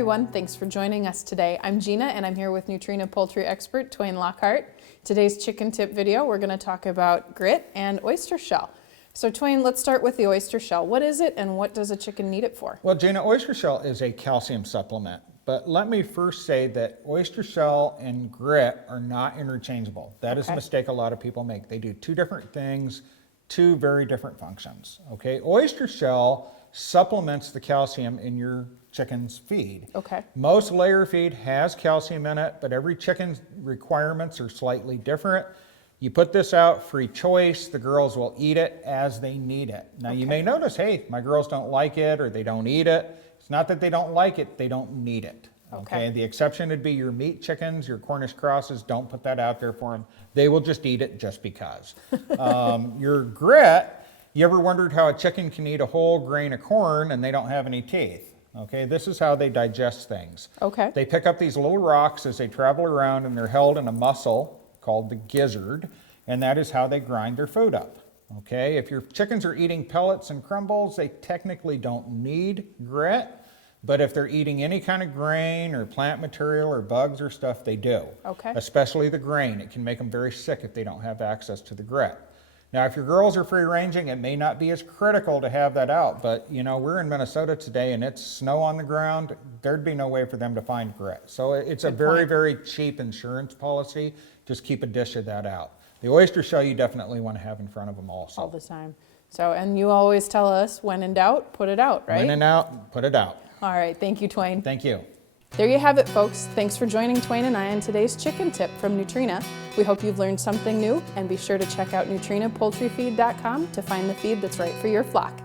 everyone, thanks for joining us today. I'm Gina and I'm here with Nutrena poultry expert Twain Lockhart. Today's chicken tip video, we're going to talk about grit and oyster shell. So Twain, let's start with the oyster shell. What is it and what does a chicken need it for? Well, Gina, oyster shell is a calcium supplement, but let me first say that oyster shell and grit are not interchangeable. That is a mistake a lot of people make. They do two different things, two very different functions. Okay, oyster shell supplements the calcium in your chicken's feed. Okay. Most layer feed has calcium in it, but every chicken's requirements are slightly different. You put this out, free choice, the girls will eat it as they need it. Now you may notice, hey, my girls don't like it or they don't eat it. It's not that they don't like it, they don't need it. Okay. The exception would be your meat chickens, your Cornish crosses, don't put that out there for them. They will just eat it just because. Your grit, you ever wondered how a chicken can eat a whole grain of corn and they don't have any teeth? Okay, this is how they digest things. Okay. They pick up these little rocks as they travel around and they're held in a muscle called the gizzard, and that is how they grind their food up. Okay, if your chickens are eating pellets and crumbles, they technically don't need grit, but if they're eating any kind of grain or plant material or bugs or stuff, they do. Okay. Especially the grain. It can make them very sick if they don't have access to the grit. Now, if your girls are free ranging, it may not be as critical to have that out, but you know, we're in Minnesota today and it's snow on the ground. There'd be no way for them to find grit. So it's a very, very cheap insurance policy. Just keep a dish of that out. The oyster shell you definitely want to have in front of them also. All the time. So, and you always tell us, when in doubt, put it out, right? When in doubt, put it out. All right, thank you, Twain. Thank you. There you have it, folks. Thanks for joining Twain and I on today's chicken tip from Nutrena. We hope you've learned something new, and be sure to check out NutrenaPoultryFeed.com to find the feed that's right for your flock.